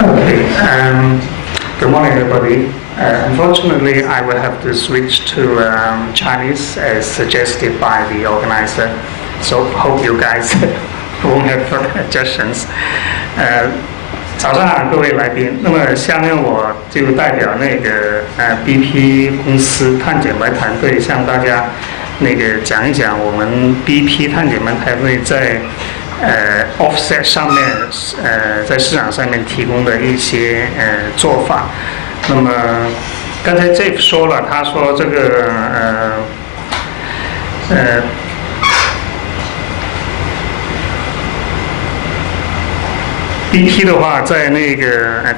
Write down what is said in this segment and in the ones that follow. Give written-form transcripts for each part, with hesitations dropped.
Okay. Good morning, everybody. Unfortunately, I will have to switch to Chinese as suggested by the organizer. So hope you guys won't have further adjustments. 早上好，各位来宾。那么下面我就代表那个BP 公司碳减排团队向大家讲一讲我们 BP 碳减排团队在offset 上面在市场上面提供的一些做法。那么刚才 Jeff 说了，他说这个BP 的话，在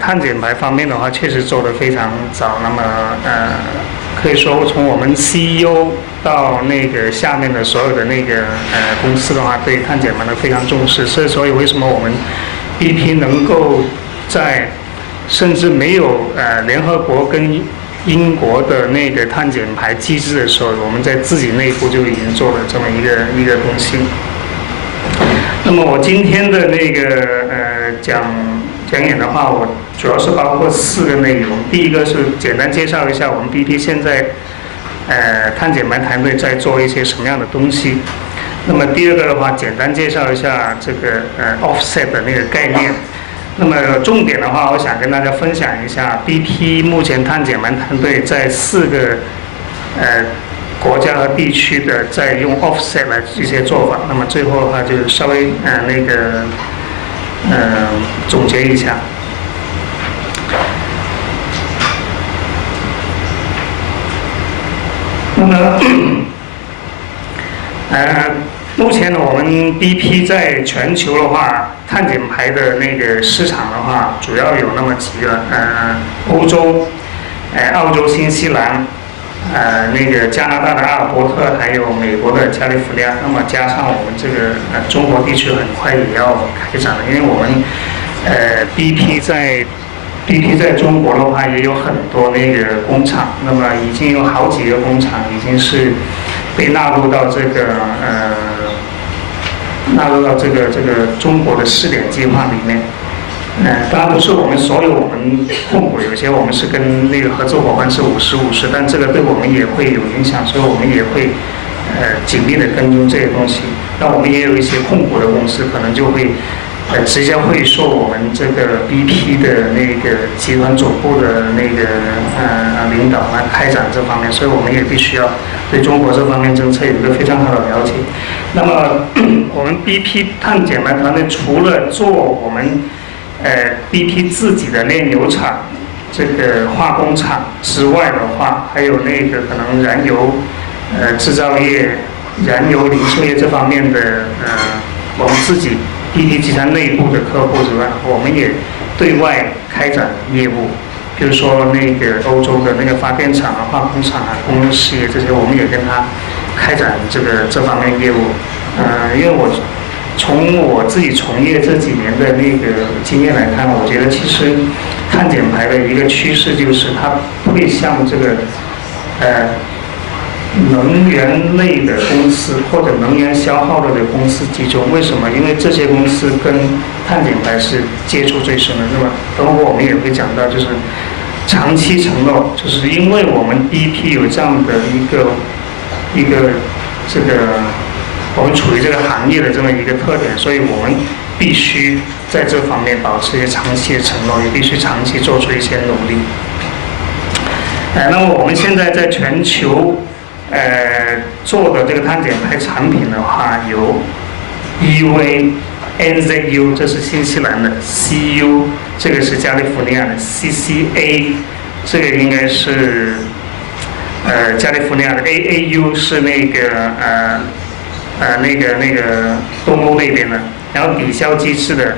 碳减排方面的话，确实做得非常早。那么可以说从我们 CEO 到下面的所有的公司的话，对碳减排都非常重视。所以为什么我们 BP 能够在甚至没有联合国跟英国的碳减排机制的时候，我们在自己内部就已经做了这么一个东西。那么我今天的讲演的话，我主要是包括4个内容。第一个是简单介绍一下我们 BP 现在碳减排团队在做一些什么样的东西。那么第二个的话，简单介绍一下这个offset 的概念。那么重点的话，我想跟大家分享一下 BP 目前碳减排团队在4个国家和地区的在用 offset 来一些做法。那么最后的话就稍微总结一下。那么目前呢，我们 BP 在全球的话，碳减排的市场的话，主要有那么几个，欧洲、澳洲、新西兰，加拿大的阿尔伯特，还有美国的加利福尼亚。那么加上我们这个中国地区很快也要开展了，因为我们BP 在中国的话也有很多工厂，那么已经有好几个工厂已经是被纳入到这个中国的试点计划里面。当然不是我们所有我们控股，有些我们是跟合作伙伴是50-50，但这个对我们也会有影响，所以我们也会紧密的跟踪这些东西。那我们也有一些控股的公司，可能就会直接会受我们这个 BP 的集团总部的领导来开展这方面，所以我们也必须要对中国这方面政策有一个非常好的了解。那么我们 BP 碳减排团队除了做我们BP 自己的炼油厂、这个化工厂之外的话，还有可能燃油制造业、燃油零售业这方面的我们自己 BP 集团内部的客户之外，我们也对外开展业务，比如说欧洲的发电厂啊、化工厂啊、公用事业这些，我们也跟他开展这方面业务。因为从我自己从业这几年的经验来看，我觉得其实碳减排的一个趋势就是它会向这个能源类的公司或者能源消耗类的公司集中。为什么？因为这些公司跟碳减排是接触最深的。那么等会我们也会讲到，就是长期承诺，就是因为我们 BP 有这样的一个我们处于这个行业的这么一个特点，所以我们必须在这方面保持一些长期的承诺，也必须长期做出一些努力。那么我们现在在全球做的这个碳减排产品的话，有 EUA、NZU 这是新西兰的 ，CU 这个是加利福尼亚的 ，CCA 这个应该是加利福尼亚的 ，AAU 是东欧那边的，然后抵消机制的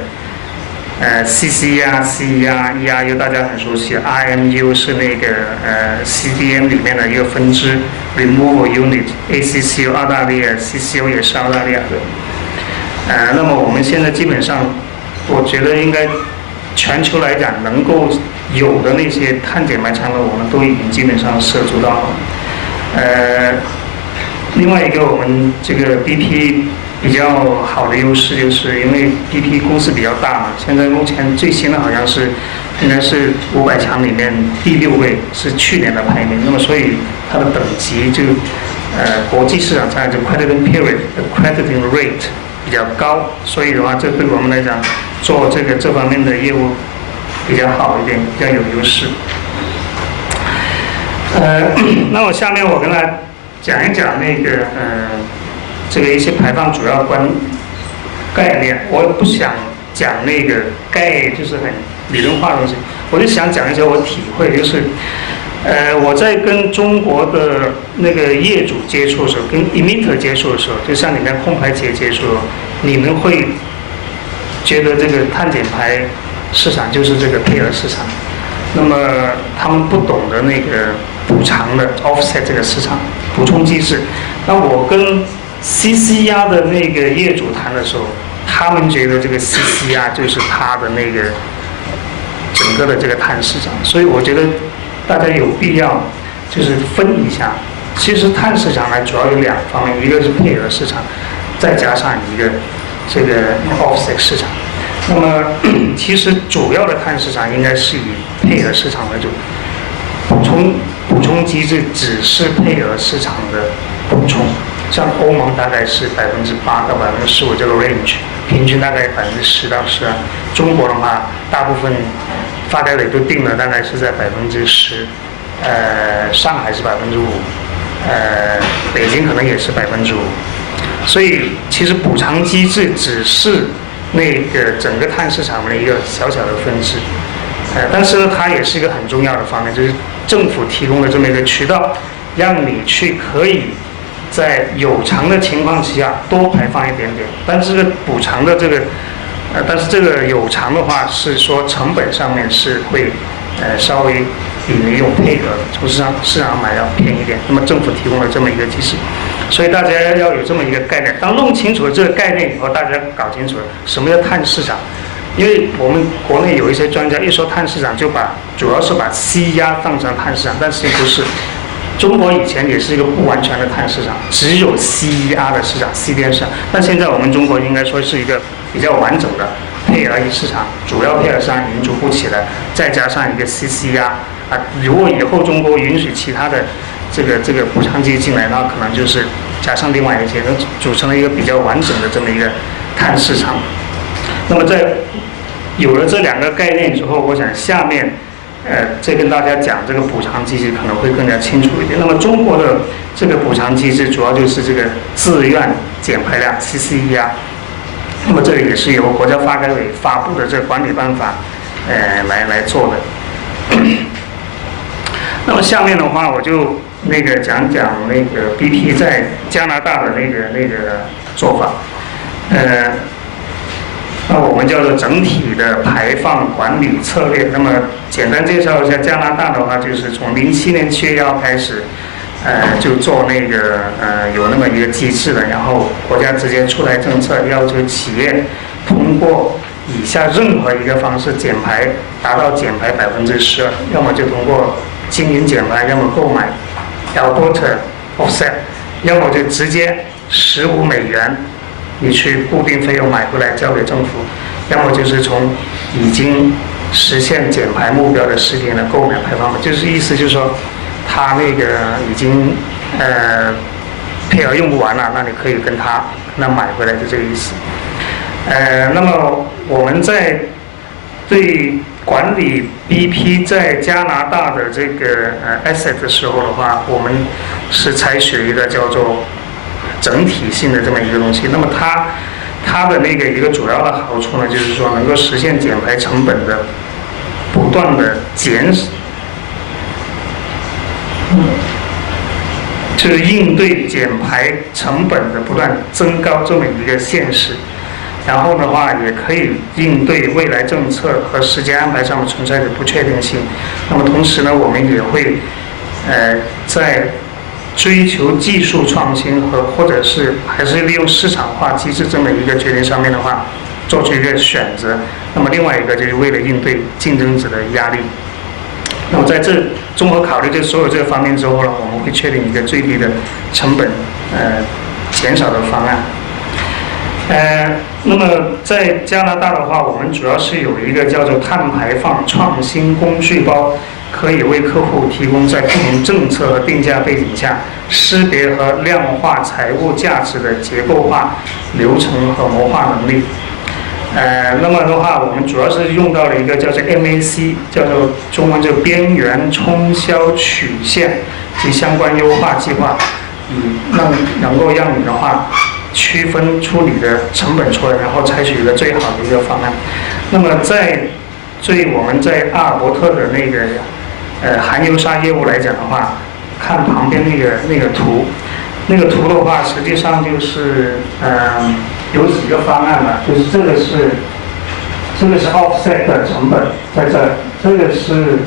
CCR、CER、ERU 大家很熟悉 ，RMU 是CDM 里面的一个分支 ，Removal Unit，ACCU 澳大利亚 ，CCO 也是澳大利亚的。那么我们现在基本上，我觉得应该全球来讲能够有的那些碳减排产品，我们都已经基本上涉足到了。另外一个，我们这个 BP 比较好的优势，就是因为 BP 公司比较大嘛，现在目前最新的好像是应该是500强里面第6位，是去年的排名。那么所以它的等级就国际市场上就 crediting period 的 crediting rate 比较高，所以的话，这对我们来讲做这方面的业务比较好一点，比较有优势。那我下面我跟大家讲一讲那个这个一些排放主要概念。我也不想讲那个就是很理论化的东西，我就想讲一些我体会，就是我在跟中国的那个业主接触的时候，跟 emitter 接触的时候，就像你跟控排企业接触的时候，你们会觉得这个碳减排市场就是这个配额市场，那么他们不懂得那个补偿的 offset 这个市场补充机制。那我跟 CCR 的那个业主谈的时候，他们觉得这个 CCR 就是他的那个整个的这个碳市场，所以我觉得大家有必要就是分一下。其实碳市场呢主要有2方面，一个是配额市场，再加上一个这个 offset 市场。那么其实主要的碳市场应该是以配额市场为主，补充机制只是配额市场的补充。像欧盟大概是8%到15%这个 range， 平均大概10%到12%。中国的话，大部分发改委都定了，大概是在10%，上海是5%，北京可能也是5%。所以其实补偿机制只是那个整个碳市场的一个小小的分支，但是呢，它也是一个很重要的方面，就是政府提供的这么一个渠道，让你去可以在有偿的情况下多排放一点点，但是这个补偿的但是这个有偿的话是说成本上面是会稍微比你用配额从市场买要便宜一点。那么政府提供了这么一个机制，所以大家要有这么一个概念。当弄清楚了这个概念以后，大家搞清楚了什么叫碳市场。因为我们国内有一些专家一说碳市场，就主要是把 C 压当成碳市场，但实际不是。中国以前也是一个不完全的碳市场，只有 C 的市场 C 边市场，但现在我们中国应该说是一个比较完整的配额市场，主要配额市场已经逐步起来，再加上一个 CC 如果以后中国允许其他的这个补偿机进来，那可能就是加上另外一些，组成了一个比较完整的这么一个碳市场。那么在有了这2个概念之后，我想下面再跟大家讲这个补偿机制可能会更加清楚一点。那么中国的这个补偿机制主要就是这个自愿减排量 CCER， 那么这里也是由国家发改委发布的这个管理办法来做的。那么下面的话我就讲那个 BP 在加拿大的那个做法。那我们叫做整体的排放管理策略。那么简单介绍一下，加拿大的话就是从07年7月1号开始，就做有那么一个机制的，然后国家直接出台政策，要求企业通过以下任何一个方式减排，达到减排12%，要么就通过经营减排，要么购买 Alberta offset， 要么就直接$15你去固定费用买回来交给政府，要么就是从已经实现减排目标的实体的购买排放，就是意思就是说，他那个已经配额用不完了，那你可以跟他买回来，就这个意思。那么我们在对管理 BP 在加拿大的这个asset 的时候的话，我们是采取了一个叫做整体性的这么一个东西。那么它的一个主要的好处呢，就是说能够实现减排成本的不断的减少，就是应对减排成本的不断增高这么一个现实。然后的话，也可以应对未来政策和时间安排上面存在的不确定性。那么同时呢，我们也会在追求技术创新或者是还是利用市场化机制这么一个决定上面的话，做出一个选择。那么另外一个就是为了应对竞争者的压力。那么在这综合考虑这所有这个方面之后呢，我们会确定一个最低的成本减少的方案。那么在加拿大的话，我们主要是有一个叫做碳排放创新工具包，可以为客户提供在不同政策和定价背景下，识别和量化财务价值的结构化流程和模化能力。那么的话，我们主要是用到了一个叫做 MAC， 叫做中文就边缘冲销曲线及相关优化计划，能够让你的话区分出你的成本出来，然后采取一个最好的一个方案。那么我们在阿尔伯特的那个含油砂业务来讲的话，看旁边那个图，那个图的话，实际上就是有几个方案了，就是这个是 offset 的成本在这儿，这个是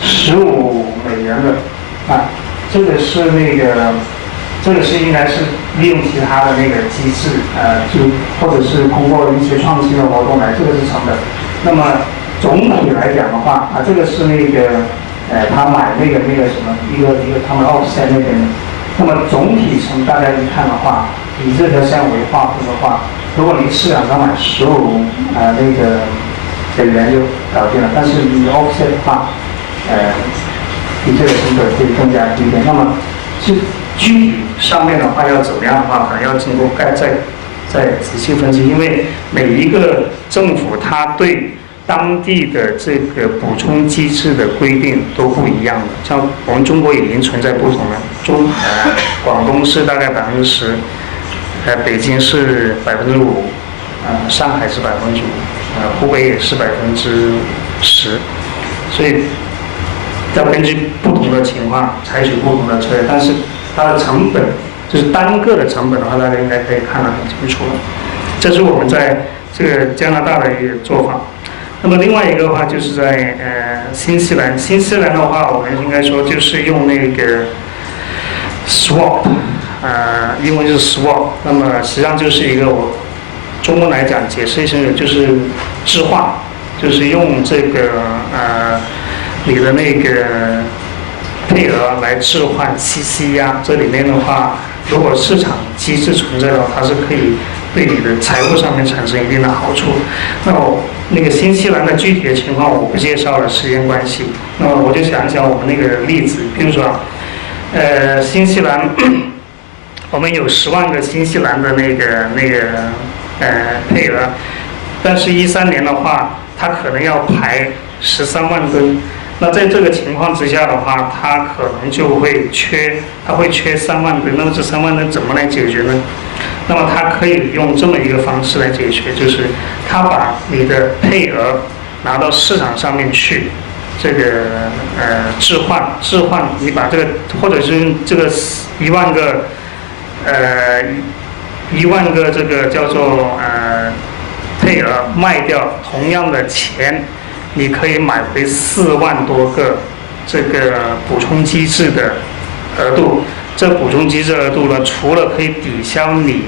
15美元的啊，这个是应该是利用其他的那个机制，就或者是通过一些创新的活动来，这个是成本。那么总体来讲的话，这个是他买那个什么一个他们 offset 那边的。那么总体从大家一看的话，以这条线为划分的话，如果你市场上买15美元就搞定了，但是你 offset 的话，比这个成本会更加低一点。那么是具体上面的话要怎么样的话，可能要经过再仔细分析，因为每一个政府它对当地的这个补充机制的规定都不一样的。像我们中国已经存在不同的，广东是大概10%，北京是5%，上海是5%，湖北也是10%，所以要根据不同的情况采取不同的策略，但是它的成本就是单个的成本的话，大家应该可以看得很清楚了。这是我们在这个加拿大的一个做法。那么另外一个的话就是在新西兰，新西兰的话，我们应该说就是用那个 swap， 英文就是 swap， 那么实际上就是一个我中文来讲解释一下就是置换，就是用这个你的那个配额来置换 CC 呀，这里面的话，如果市场机制存在的话，它是可以对你的财务上面产生一定的好处。那个新西兰的具体的情况我不介绍了，时间关系。那么我就讲一讲我们那个例子，比如说，新西兰，我们有10万个新西兰的那个配额，但是13年的话，它可能要排13万吨。那在这个情况之下的话，它可能就会缺3万吨。那么这3万吨怎么来解决呢？那么它可以用这么一个方式来解决，就是它把你的配额拿到市场上面去，这个置换，你把这个或者是这个1万个这个叫做配额卖掉，同样的钱，你可以买回4万多个这个补充机制的额度。这补充机制额度呢，除了可以抵消你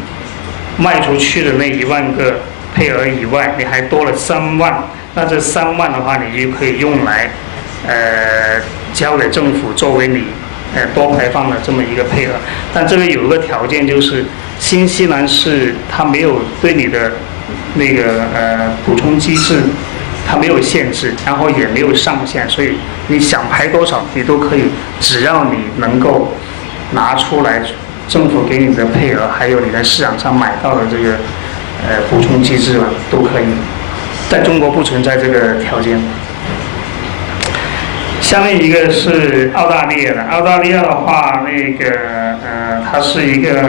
卖出去的那1万个配额以外，你还多了3万。那这3万的话，你就可以用来交给政府作为你多排放的这么一个配额。但这个有一个条件，就是新西兰是它没有对你的那个补充机制，它没有限制，然后也没有上限，所以你想排多少你都可以，只要你能够拿出来政府给你的配额，还有你在市场上买到的这个补充机制都可以。在中国不存在这个条件。下面一个是澳大利亚的，澳大利亚的话，那个它是一个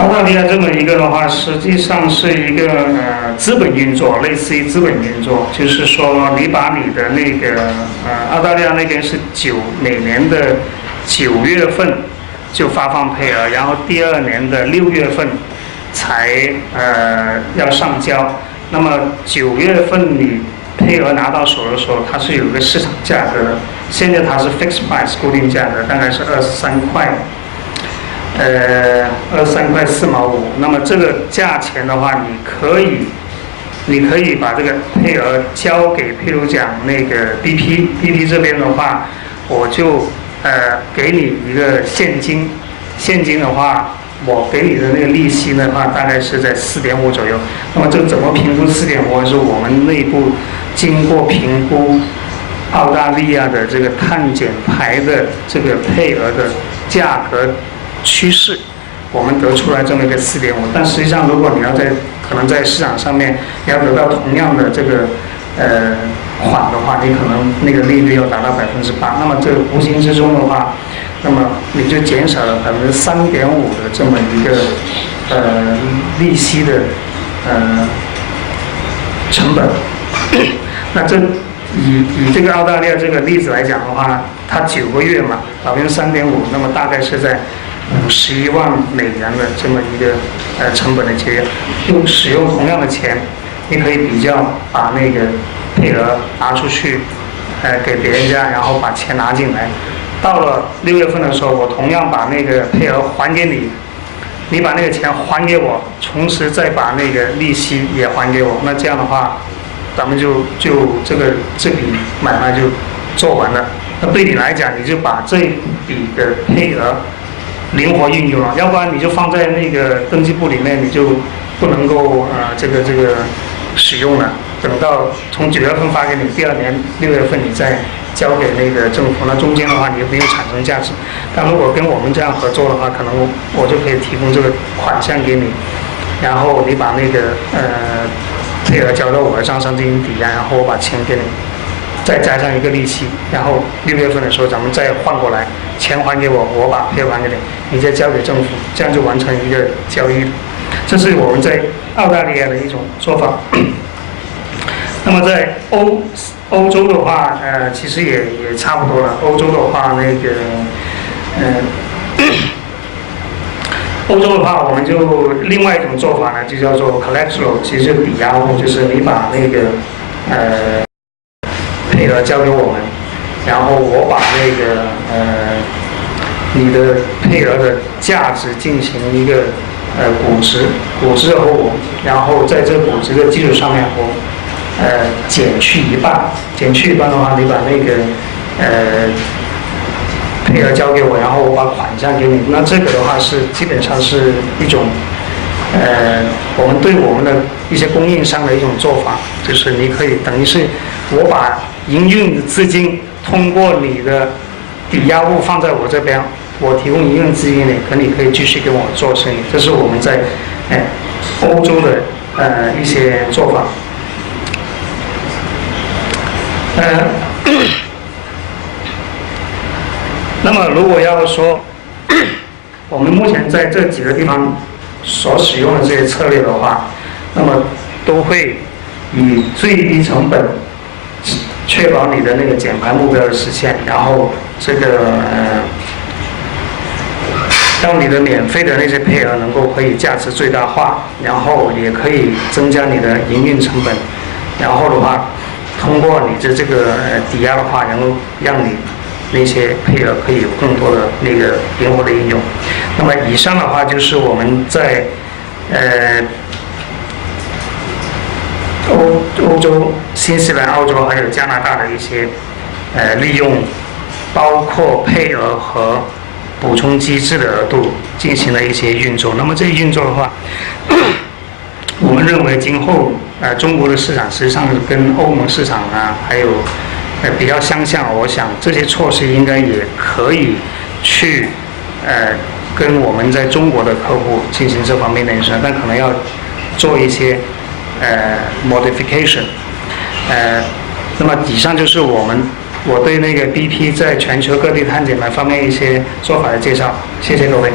澳大利亚这么一个的话，实际上是一个资本运作，类似于资本运作，就是说你把你的那个澳大利亚那边是每年的9月份就发放配额，然后第2年的6月份才要上交。那么9月份你配额拿到手的时候，它是有一个市场价格的，现在它是 fixed price 固定价格，大概是23块。23块4毛5。那么这个价钱的话，你可以把这个配额交给，譬如讲那个 BP 这边的话，我就给你一个现金，现金的话，我给你的那个利息的话，大概是在4.5左右。那么这怎么评估4.5？是我们内部经过评估澳大利亚的这个碳减排的这个配额的价格趋势，我们得出来这么一个4.5。但实际上，如果你要可能在市场上面你要得到同样的这个款的话，你可能那个利率要达到8%。那么这无形之中的话，那么你就减少了3.5%的这么一个利息的成本。那这以这个澳大利亚这个例子来讲的话，它9个月嘛，3.5%，那么大概是在51万美元的这么一个成本的节约。用使用同样的钱，你可以比较把那个配额拿出去，给别人家，然后把钱拿进来。到了6月份的时候，我同样把那个配额还给你，你把那个钱还给我，同时再把那个利息也还给我。那这样的话，咱们就这笔买卖就做完了。那对你来讲，你就把这笔的配额灵活运用了，要不然你就放在那个登记簿里面，你就不能够这个使用了。等到从9月份发给你，第2年6月份你再交给那个政府，那中间的话你就没有产生价值。但如果跟我们这样合作的话，可能我就可以提供这个款项给你，然后你把那个配额交到我的账上进行抵押，然后我把钱给你，再加上一个利息，然后6月份的时候咱们再换过来，钱还给我，我把配额还给你，你再交给政府，这样就完成一个交易。这是我们在澳大利亚的一种做法。那么在欧洲的话，其实也差不多了。欧洲的话，欧洲的话，我们就另外一种做法呢，就叫做 collateral， 其实就是抵押物，就是你把那个配额交给我们，然后我把那个你的配额的价值进行一个估值后，然后在这估值的基础上面，我减去一半的话，你把那个配额交给我，然后我把款项给你。那这个的话是基本上是一种我们对我们的一些供应商的一种做法，就是你可以等于是我把营运的资金通过你的抵押物放在我这边，我提供营运资金给你，你可以继续跟我做生意。这是我们在欧洲的一些做法。那么如果要说我们目前在这几个地方所使用的这些策略的话，那么都会以最低成本确保你的那个减排目标的实现，然后这个让你的免费的那些配额能够可以价值最大化，然后也可以增加你的营运成本，然后的话通过你的这个抵押的话，然后让你那些配额可以有更多的那个灵活的应用。那么以上的话就是我们在欧洲、新西兰、澳洲还有加拿大的一些利用包括配额和补充机制的额度进行了一些运作。那么这运作的话，我们认为今后中国的市场实际上跟欧盟市场啊还有比较相像，我想这些措施应该也可以去跟我们在中国的客户进行这方面的延伸，但可能要做一些modification。那么以上就是我对那个 BP 在全球各地碳减排方面一些做法的介绍，谢谢各位。